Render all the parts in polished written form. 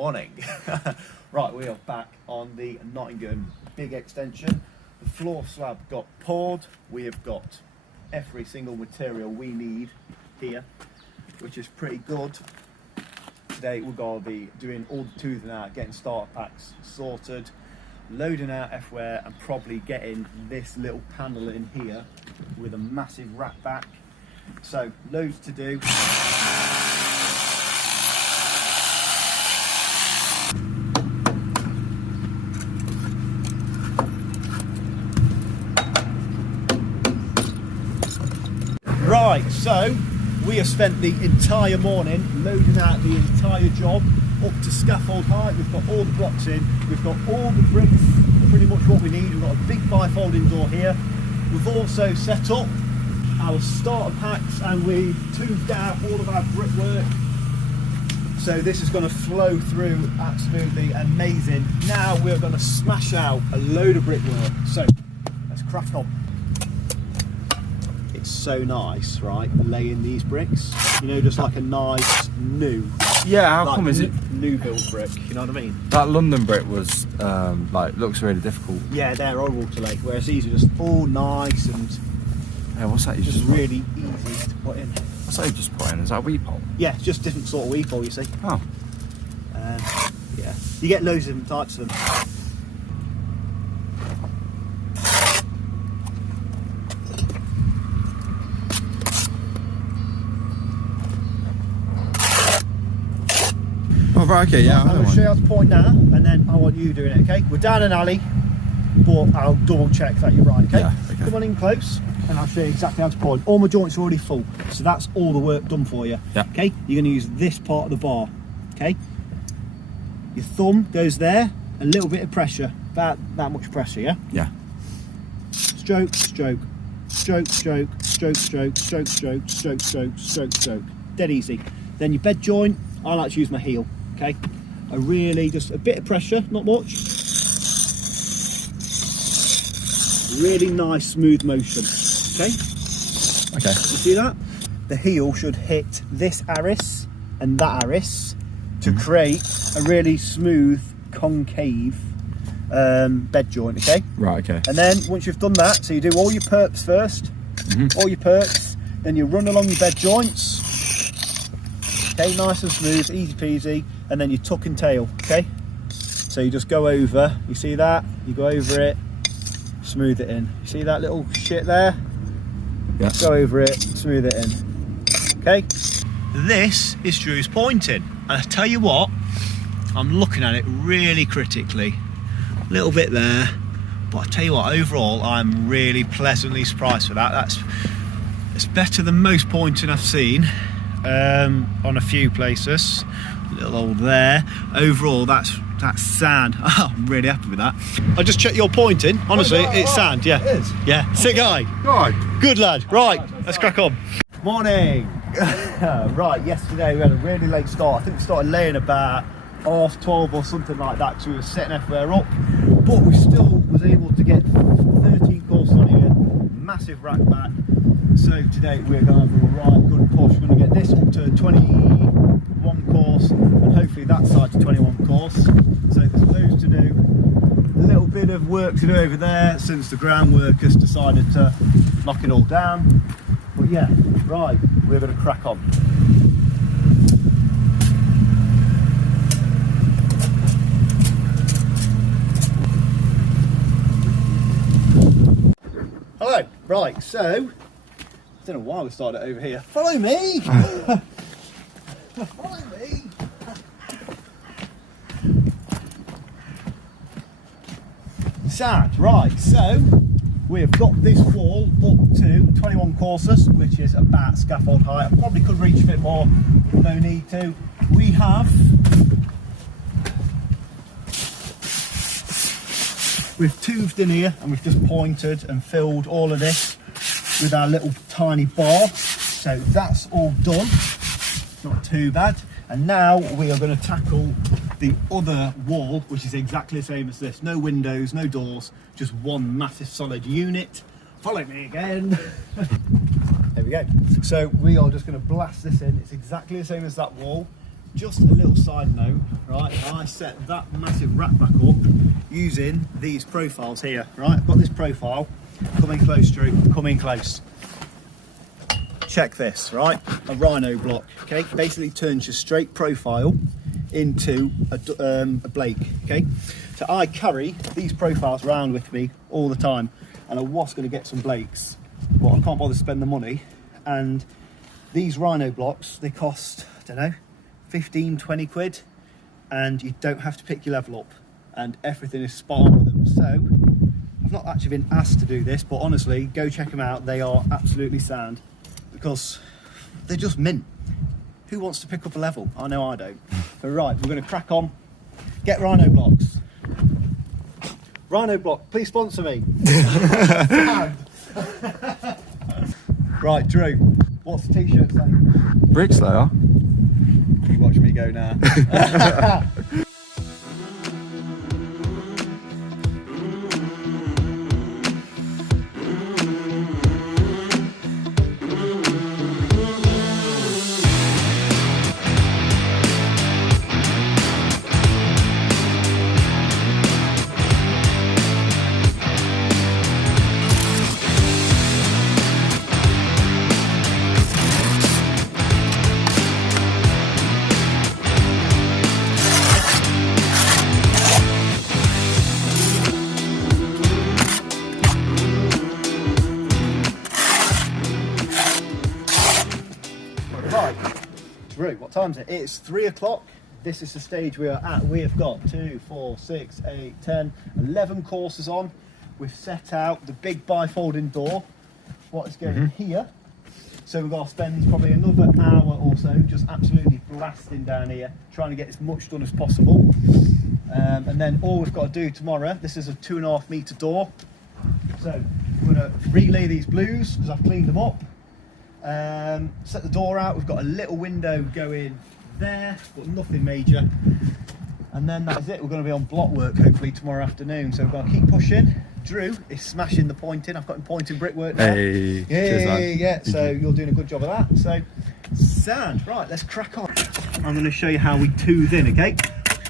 Morning. Right, we are back on the Nottingham big extension. The floor slab got poured. We have got every single material we need here, which is pretty good. Today we're going to be doing all the toothing out, getting starter packs sorted, loading out everywhere, and probably getting this little panel in here with a massive rack back. So loads to do. Right, so we have spent the entire morning loading out the entire job up to scaffold height. We've got all the blocks in, we've got all the bricks, pretty much what we need. We've got a big bifolding door here. We've also set up our starter packs and we've toothed out all of our brickwork. So this is going to flow through absolutely amazing. Now we're going to smash out a load of brickwork. So let's crack on. It's so nice, right, laying these bricks, you know, just like a nice new, how come is it new build brick, you know what I mean? That London brick was like looks really difficult. Yeah, they're horrible to lay, whereas these are just all nice and what's that you just really easy to put in. What's that you just put in? Is that a weep hole? Yeah, it's just different sort of weep hole, you see. Oh, yeah, you get loads of different types of them. oh right, okay, yeah. I'm going to show you how to point now, and then I want you doing it, okay? We're down an alley, but I'll double check that you're right, okay? Yeah, okay. Come on in close, and I'll show you exactly how to point. All my joints are already full, so that's all the work done for you. Yeah. Okay? You're going to use this part of the bar, okay? Your thumb goes there, a little bit of pressure, about that much pressure, yeah? Yeah. Stroke, stroke, stroke, stroke, stroke, stroke, stroke, stroke, stroke, stroke, stroke, stroke. Dead easy. Then your bed joint, I like to use my heel, okay? I really, just a bit of pressure, not much. Really nice, smooth motion, okay? Okay. You see that? The heel should hit this arris and that arris to create a really smooth, concave bed joint, okay? Right, okay. And then once you've done that, so you do all your perps first, all your perps, then you run along your bed joints, okay, nice and smooth, easy peasy, and then you tuck and tail, okay? So you just go over, you see that? You go over it, smooth it in. You see that little shit there? Yeah. Go over it, smooth it in, okay? This is Drew's pointing, and I tell you what, I'm looking at it really critically. A little bit there, but I tell you what, overall I'm really pleasantly surprised for that. It's better than most pointing I've seen on a few places. A little old there. Overall that's sand. Oh, I'm really happy with that. I just checked your pointing, honestly, it's sand, yeah. It is. Yeah, sick guy. Right. Good lad. Right, let's crack on. Morning. Right, yesterday we had a really late start. I think we started laying about 12:30 or something like that, because we were setting everywhere up, but we still was able to get 13 courses on here, massive rack back. So today we're going to have a right good push. We're going to get this up to 21 course and hopefully that side to 21 course. So there's loads to do, a little bit of work to do over there since the ground workers decided to knock it all down, but yeah, right, we're going to crack on. Hello, right, so, I don't know why we started over here. Follow me! Follow me! Sound, right, so we've got this wall up to 21 courses, which is about scaffold height. I probably could reach a bit more, but no need to. We have we've toothed in here and we've just pointed and filled all of this with our little tiny bar. So that's all done, not too bad. And now we are going to tackle the other wall, which is exactly the same as this. No windows, no doors, just one massive solid unit. Follow me again. There we go. So we are just going to blast this in. It's exactly the same as that wall. just a little side note, right? I set that massive rack back up using these profiles here, right? I've got this profile. Come in close, Drew. Come in close. Check this, right? A rhino block, okay? Basically turns your straight profile into a Blake, okay? So I carry these profiles around with me all the time, and I was going to get some Blakes, but I can't bother to spend the money. And these rhino blocks, they cost, I don't know, 15, 20 quid, and you don't have to pick your level up, and everything is spot on with them. So I've not actually been asked to do this, but honestly, go check them out. They are absolutely sound, because they're just mint. Who wants to pick up a level? I know I don't. So right, we're going to crack on. Get rhino blocks. Rhino block, please sponsor me. Right, Drew, what's the t-shirt saying? Brickslayer. You watch me go now. Right, Drew, what time is it? It's 3 o'clock. This is the stage we are at. We have got 2, 4, 6, 8, 10, 11 courses on. We've set out the big bifolding door. What is going here? So we're going to spend probably another hour or so just absolutely blasting down here, trying to get as much done as possible. And then all we've got to do tomorrow, this is a 2.5 metre door. So we're going to relay these blues because I've cleaned them up. Set the door out. We've got a little window going there, but nothing major. And then that is it. We're going to be on block work hopefully tomorrow afternoon. So we're going to keep pushing. Drew is smashing the pointing. I've got him pointing brickwork now. Hey, yeah. So you're doing a good job of that. So sound right. Let's crack on. I'm going to show you how we tooth in. Okay.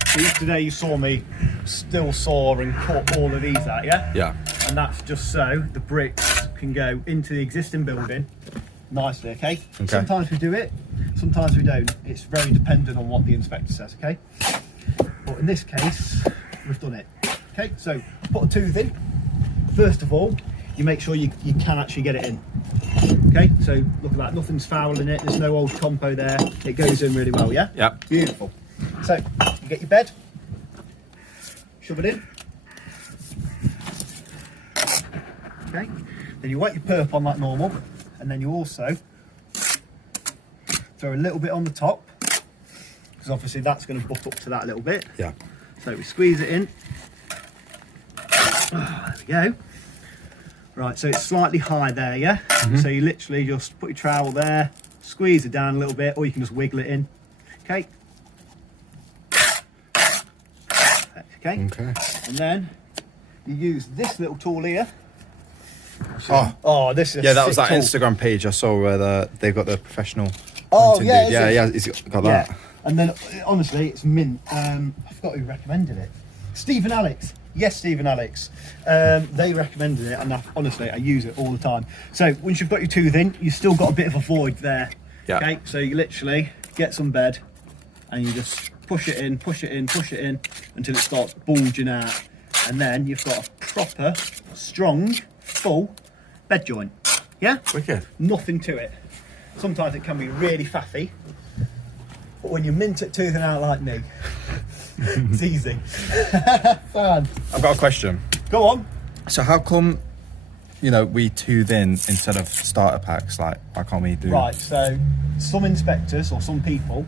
So yesterday you saw me still saw and cut all of these out. Yeah. Yeah. And that's just so the bricks can go into the existing building nicely, okay? Sometimes we do it, sometimes we don't. It's very dependent on what the inspector says, okay? But in this case, we've done it. Okay, so put a tooth in. First of all, you make sure you can actually get it in. Okay, so look at that, nothing's foul in it, there's no old compo there. It goes in really well, yeah? Yeah. Beautiful. So, you get your bed, shove it in. Okay, then you wet your perp on like normal. And then you also throw a little bit on the top, because obviously that's going to butt up to that a little bit. Yeah. So we squeeze it in. Oh, there we go. Right, so it's slightly high there, yeah? So you literally just put your trowel there, squeeze it down a little bit, or you can just wiggle it in. Okay. Okay. And then you use this little tool here. Oh, this is yeah. That was that tool. Instagram page I saw where they've got the professional. Oh dude. yeah, he's got that. Yeah. And then honestly, it's mint. I forgot who recommended it. Stephen Alex. Yes, Stephen Alex. They recommended it, and honestly, I use it all the time. So once you've got your tooth in, you've still got a bit of a void there. Yeah. Okay. So you literally get some bed, and you just push it in, push it in, push it in until it starts bulging out, and then you've got a proper, strong, full bed joint. Yeah? Wicked. Nothing to it. Sometimes it can be really faffy, but when you mint it toothing out like me, it's easy. Fun. I've got a question. Go on. So how come, we tooth in instead of starter packs? Like, why can't we do? Right, so some inspectors or some people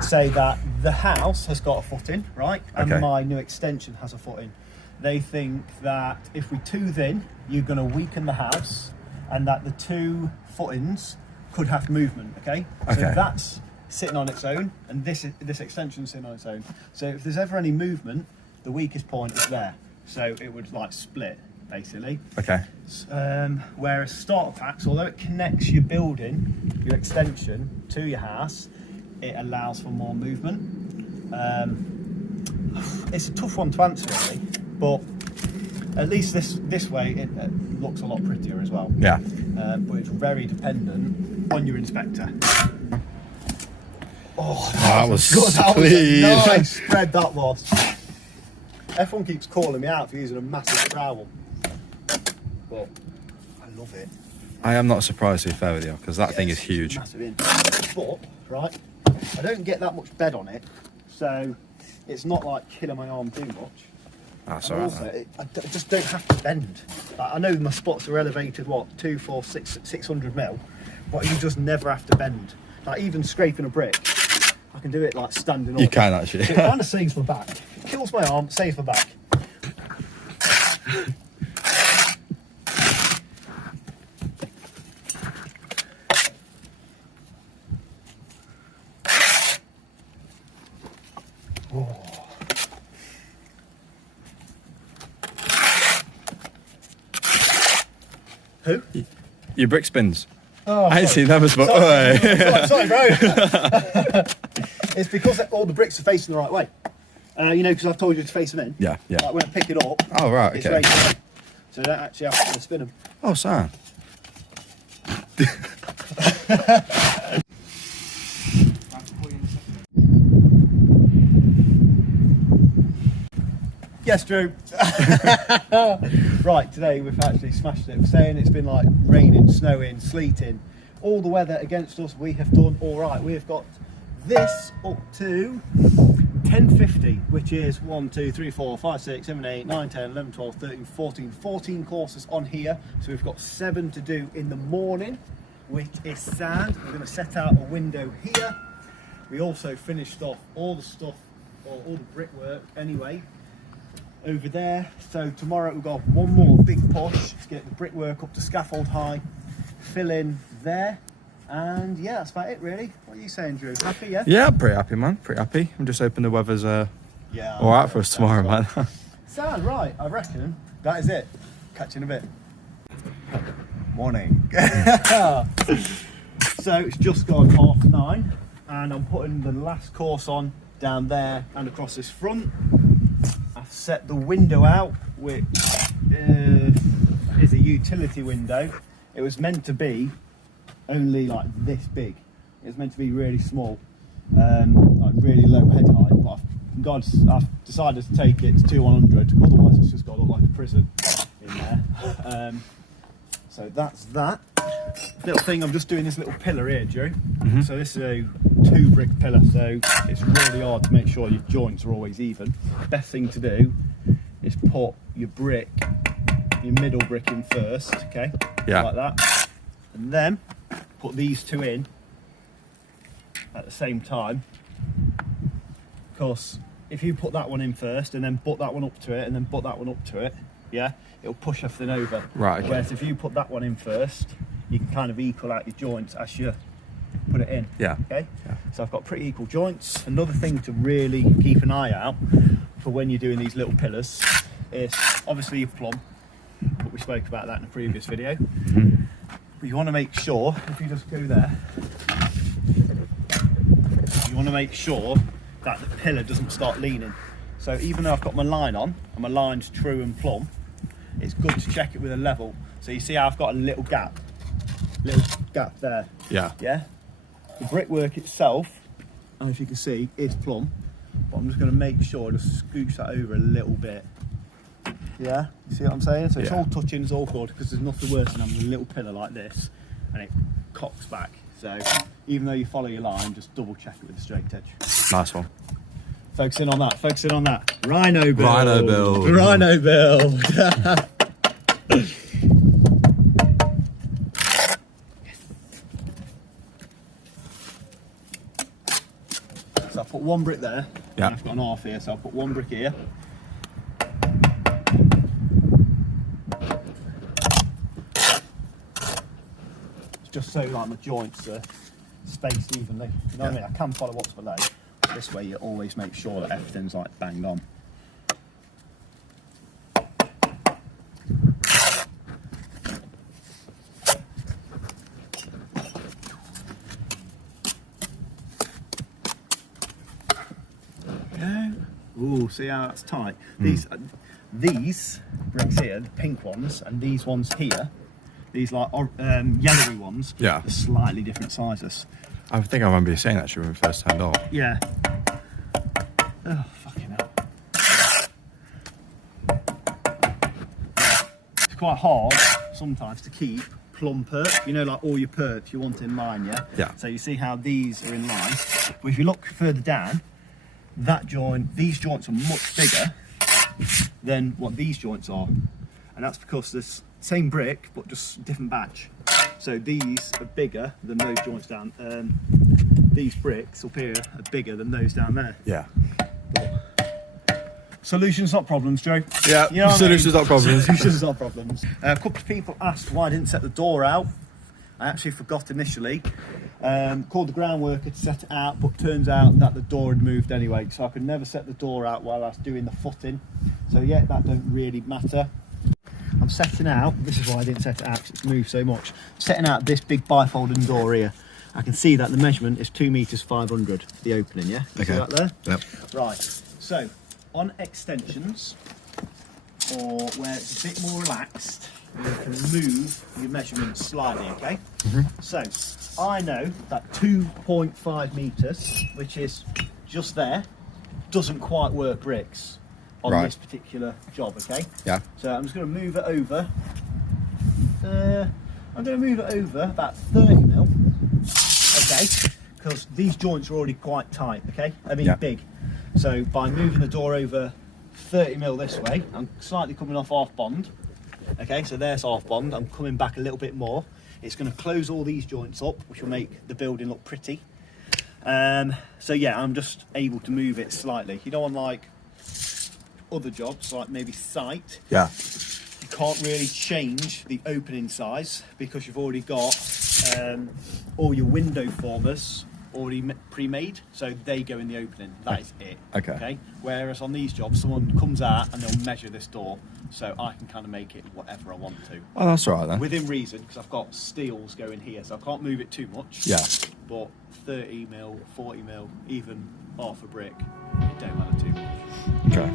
say that the house has got a footing, right? And Okay. my new extension has a footing. They think that if we tooth in, you're going to weaken the house, and that the two footings could have movement. Okay, so Okay. that's sitting on its own, and this extension is sitting on its own. So if there's ever any movement, the weakest point is there. So it would like split basically. Okay. Whereas starter packs, although it connects your building, your extension to your house, it allows for more movement. It's a tough one to answer really, but at least this way it looks a lot prettier as well. Yeah. But it's very dependent on your inspector. Oh, that was good. That was clean. a nice spread that was. Everyone keeps calling me out for using a massive trowel, but I love it. I am not surprised, to be fair with you, because that thing is It's huge. massive in. But right, I don't get that much bed on it, so it's not like killing my arm too much. That's And alright. also, I just don't have to bend. Like, I know my spots are elevated, what, 600 mil, but you just never have to bend. Like even scraping a brick, I can do it like standing up. You can actually. So it kind of saves my back. Kills my arm, saves my back. Oh. Who? Your brick spins. Oh, I ain't seen them as much. Sorry, bro. It's because all the bricks are facing the right way. You know, because I've told you to face them in. Yeah, yeah. Like when I pick it up, Oh, right, it's okay. facing in. So I don't actually have to spin them. Oh, Sam. Yes, Drew. Right, today we've actually smashed it. We're saying it's been like raining, snowing, sleeting, all the weather against us. We have done all right. We have got this up to 1050, which is 1, 2, 3, 4, 5, 6, 7, 8, 9, 10, 11, 12, 13, 14 courses on here. So we've got 7 to do in the morning, which is sad. We're going to set out a window here. We also finished off all the stuff, or all the brickwork anyway, over there. So tomorrow we've got one more big push to get the brickwork up to scaffold high, fill in there, and yeah, that's about it really. What are you saying, Drew? Happy, yeah? Yeah, I'm pretty happy, man. Pretty happy. I'm just hoping the weather's Yeah. all right for us tomorrow, man. Sound right, I reckon. That is it. Catch you in a bit. Morning. So it's just gone 9:30, and I'm putting the last course on down there and across this front. I've set the window out, which is a utility window. It was meant to be only like this big. It was meant to be really small, like really low head height. But I've decided to take it to 2100. Otherwise, it's just got to look like a prison in there. So that's that. Little thing, I'm just doing this little pillar here, Drew. So this is a 2 brick pillar, so it's really hard to make sure your joints are always even. Best thing to do is put your middle brick in first, okay? Yeah. Like that. And then put these 2 in at the same time. Of course, if you put that one in first and then butt that one up to it and then butt that one up to it, yeah, it'll push everything over. Right, okay. Whereas if you put that one in first, you can kind of equal out your joints as you put it in. Yeah. Okay. Yeah. So I've got pretty equal joints. Another thing to really keep an eye out for when you're doing these little pillars is obviously your plumb, but we spoke about that in a previous video. But you want to make sure, if you just go there, you want to make sure that the pillar doesn't start leaning. So even though I've got my line on and my line's true and plumb, it's good to check it with a level. So you see how I've got a little gap there. Yeah. Yeah. The brickwork itself, as you can see, is plumb, but I'm just going to make sure I just scooch that over a little bit. Yeah, you see what I'm saying? So it's Yeah. all touching, it's all good, because there's nothing worse than having a little pillar like this and it cocks back. So even though you follow your line, just double check it with a straight edge. Nice one. Focusing on that, focusing on that. Rhino build. Rhino build. Rhino build. So I put 1 brick there. Yeah. And I've got an half here, so I'll put 1 brick here. It's just so like my joints are spaced evenly. You know what I mean? I can follow what's below. This way you always make sure that everything's like banged on. Ooh, see how that's tight? These bricks here, the pink ones, and these ones here, these like yellowy ones, Yeah. are slightly different sizes. I think I remember you saying that when we first turned on. Yeah. Oh, fucking hell. It's quite hard sometimes to keep plumb perch, you know, like all your perch you want in line, yeah? Yeah. So you see how these are in line. But if you look further down, these joints are much bigger than what these joints are. And that's because there's same brick, but just different batch. So these are bigger than those joints down. These bricks up here are bigger than those down there. Yeah. Solutions, not problems, Joe. Yeah, You know what I solutions, mean? not problems. Solutions, not problems. A couple of people asked why I didn't set the door out. I actually forgot initially. Called the ground worker to set it out, but turns out that the door had moved anyway, so I could never set the door out while I was doing the footing. So yeah, that don't really matter. I'm setting out, this is why I didn't set it out, because it's moved so much. Setting out this big bifolding door here. I can see that the measurement is 2 meters 500, the opening, yeah? You see that there? Yep. Right, so on extensions, or where it's a bit more relaxed, you can move your measurements slightly, okay? So I know that 2.5 meters, which is just there, doesn't quite work bricks on Right. this particular job, okay? Yeah. So I'm just going to move it over. I'm going to move it over about 30 mil, okay? Because these joints are already quite tight, okay? I mean, Yeah. big. So by moving the door over 30 mil this way, I'm slightly coming off half bond. Okay, so there's half bond. I'm coming back a little bit more. It's going to close all these joints up, which will make the building look pretty. So yeah, I'm just able to move it slightly. You know, on like other jobs, like maybe site, Yeah. you can't really change the opening size because you've already got all your window formers already pre-made, so they go in the opening. That is it. Okay. Whereas on these jobs, someone comes out and they'll measure this door, so I can kind of make it whatever I want to. Oh, that's all right then. Within reason, because I've got steels going here, so I can't move it too much. Yeah. But 30 mil, 40 mil, even half a brick, it don't matter too much. Okay.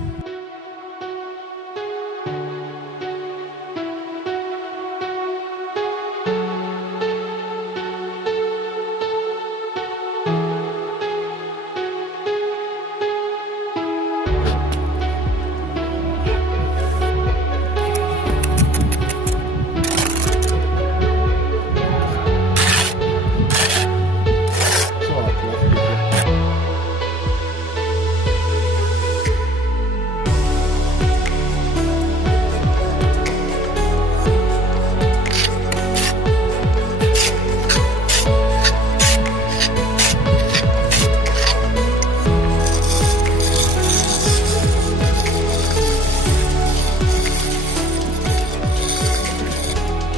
It's all right, Jeff.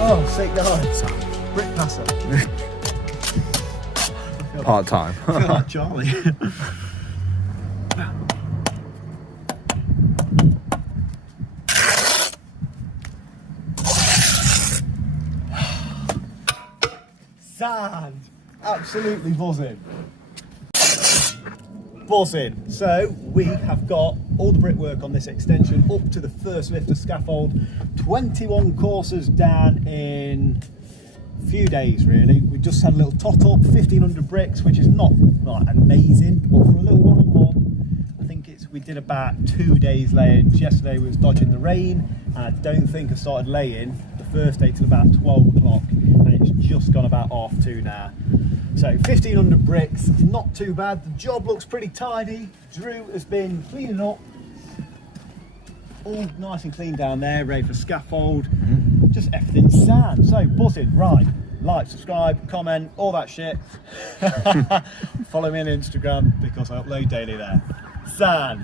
Oh, sick guy. Brick passer. Part time. I feel like Charlie. Sand. Absolutely buzzing. Buzzing. So we have got all the brickwork on this extension up to the first lift of scaffold. 21 courses down in a few days really. We just had a little tot up, 1500 bricks, which is not like amazing, but for a little one-on-one, I think we did about 2 days laying. Yesterday we was dodging the rain, and I don't think I started laying the first day till about 12 o'clock, and it's just gone about 2:30 now. So 1500 bricks, not too bad. The job looks pretty tidy. Drew has been cleaning up, all nice and clean down there, ready for scaffold. Just everything's sound. So buzzing, right? Like, subscribe, comment, all that shit. Follow me on Instagram because I upload daily there. Sound.